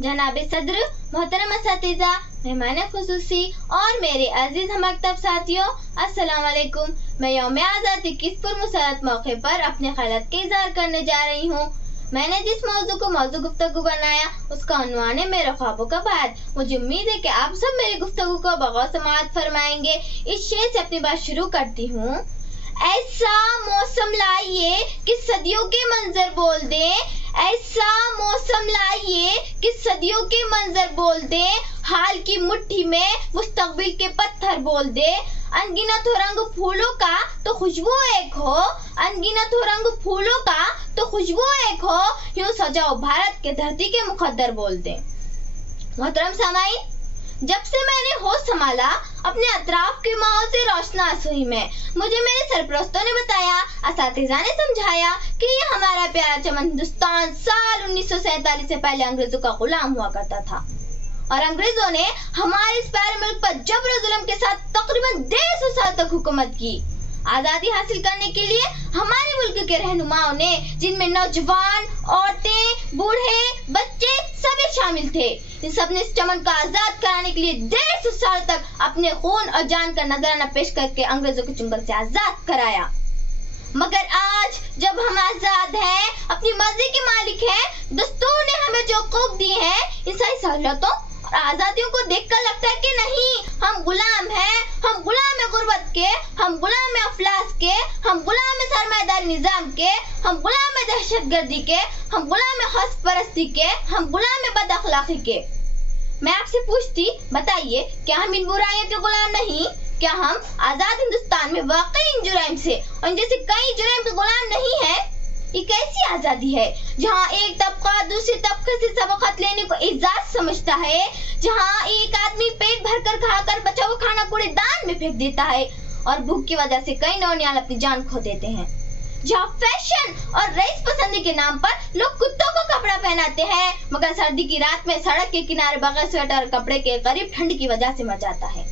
जनाब सदर, मोहतरम असातिज़ा, मेहमान खुसूसी और मेरे अजीज हमअक्तब साथियों, अस्सलाम वालेकुम। मैं यौम आज़ादी की पुरमुसरत मौके पर अपने ख्यालात के इज़हार करने जा रही हूँ। मैंने जिस मौजू गुफ्तगू बनाया उसका उन्वान है मेरे ख्वाबों का बात। मुझे उम्मीद है कि आप सब मेरी गुफ्तगू को बगौर समाअत फरमाएंगे। इस शेर से अपनी बात शुरू करती हूँ। ऐसा मौसम लाइए कि सदियों के मंजर बोल दें, ऐसा मौसम लाइए कि सदियों के मंजर बोल दे, हाल की मुट्ठी में मुस्तकबिल के पत्थर बोल दे। अनगिनत हो रंग फूलों का तो खुशबू एक हो, अनगिनत हो रंग फूलों का तो खुशबू एक हो, यूं सजाओ भारत के धरती के मुकद्दर बोल दे। मोहतरम सामाईन, जब से मैंने होश संभाला अपने अतराफ के माहौल से रोशनास हुई मैं। मुझे मेरे सरपरस्तों ने बताया, असातिज़ा ने समझाया कि ये हमारा प्यारा चमन हिंदुस्तान साल 1947 से पहले अंग्रेजों का गुलाम हुआ करता था और अंग्रेजों ने हमारे इस प्यारे मुल्क पर जबर जुल्म के साथ तकरीबन 150 साल तक हुकूमत की। आजादी हासिल करने के लिए हमारे मुल्क के रहनुमाओं ने, जिनमें नौजवान, औरतें, बूढ़े, बच्चे सभी शामिल थे, इन सब ने इस चमन को आजाद कराने के लिए 150 साल तक अपने खून और जान का नजराना पेश करके अंग्रेजों के चंगुल से आजाद कराया। मगर आज जब हम आजाद हैं, अपनी मर्जी के मालिक हैं, दस्तूर ने हमें जो हकूक दिए हैं, इन सारी सहूलतों और आजादियों को देखकर लगता है कि नहीं, हम गुलाम हैं, हम गुलाम है गुर्बत के, हम गुलाम है अफलास के, हम गुलाम है सरमायादारी निजाम के, हम गुलाम है दहशतगर्दी के, हम गुलाम है हस्ब परस्ती के, हम गुलाम है बद अखलाकी के। मैं आपसे पूछती, बताइए, क्या हम इन बुराइयों के गुलाम नहीं? क्या हम आजाद हिंदुस्तान में वाकई इन जुराइम से और इन जैसे कई जुराइम के गुलाम नहीं है? ये कैसी आजादी है जहाँ एक तबका दूसरे तबके से सबकत लेने को इज्जत समझता है, जहाँ एक आदमी पेट भरकर खाकर बचा हुआ खाना कूड़ेदान में फेंक देता है और भूख की वजह से कई नौनियाल अपनी जान खो देते हैं, जहाँ फैशन और रईस पसंदी के नाम पर लोग कुत्तों को कपड़ा पहनाते हैं मगर सर्दी की रात में सड़क के किनारे बगैर स्वेटर और कपड़े के गरीब ठंड की वजह से मर जाता है,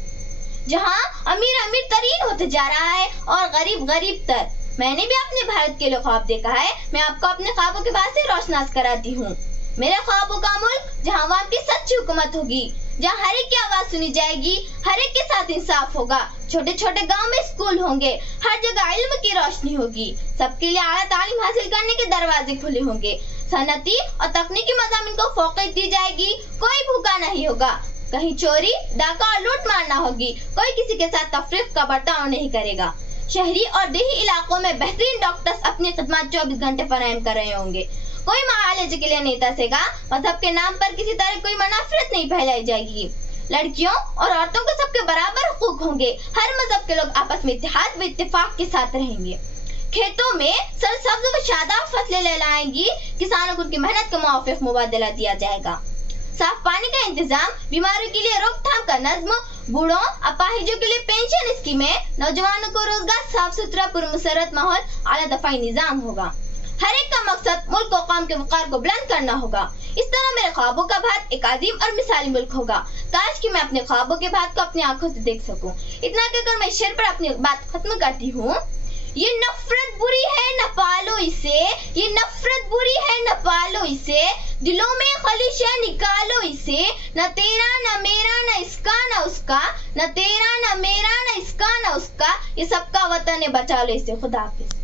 जहाँ अमीर अमीर तरीन होते जा रहा है और गरीब गरीब तर। मैंने भी अपने भारत के लिए ख्वाब देखा है। मैं आपको अपने ख्वाबों के बाद से रोशनास कराती हूँ। मेरे ख्वाबों का मुल्क जहाँ अवाम की सच्ची हुकूमत होगी, जहाँ हर एक की आवाज सुनी जाएगी, हर एक के साथ इंसाफ होगा, छोटे छोटे गांव में स्कूल होंगे, हर जगह इल्म की रोशनी होगी, सबके लिए आला तालीम हासिल करने के दरवाजे खुले होंगे, सनती और तकनीकी मज़ामिन को फौक़ियत दी जाएगी, कोई भूखा नहीं होगा, कहीं चोरी, डाका और लूट मार न होगी, कोई किसी के साथ तफरीक का बर्ताव नहीं करेगा। शहरी और देही इलाकों में बेहतरीन डॉक्टर्स अपनी खिदमत 24 घंटे फराहम कर रहे होंगे, कोई मुआलजे के लिए नहीं तरसेगा, मजहब के नाम पर किसी तरह कोई मनाफरत नहीं फैलाई जाएगी, लड़कियों और औरतों को सबके बराबर हुकूक होंगे, हर मजहब के लोग आपस में इत्तेहाद व इत्तेफाक के साथ रहेंगे, खेतों में सरसब्ज व शादाब फसलें लहलाएंगी, किसानों को उनकी मेहनत के मुआफिक मुबादला दिया जाएगा, साफ पानी का इंतजाम, बीमारियों के लिए रोकथाम का नज्म, बूढ़ों अपाहिजों के लिए पेंशन स्कीमें, नौजवानों को रोजगार, साफ सुथरा पुरमसरत माहौल, आला दफाई निजाम होगा। हर एक का मकसद मुल्क और कौम के वक़ार को बुलंद करना होगा। इस तरह मेरे ख्वाबों का भारत एक अजीम और मिसाली मुल्क होगा। काश कि मैं अपने ख्वाबों के भारत को अपनी आंखों से देख सकूं। इतना कहकर मैं शेर पर अपनी बात खत्म करती हूँ। ये नफरत बुरी है न पालो इसे, ये नफरत बुरी है न पालो इसे, दिलों में खलिशें निकालो इसे, न तेरा न मेरा न इसका न उसका, न तेरा न मेरा न इसका न उसका, ये सबका वतन है, बचा लो इसे। खुदा हाफिज।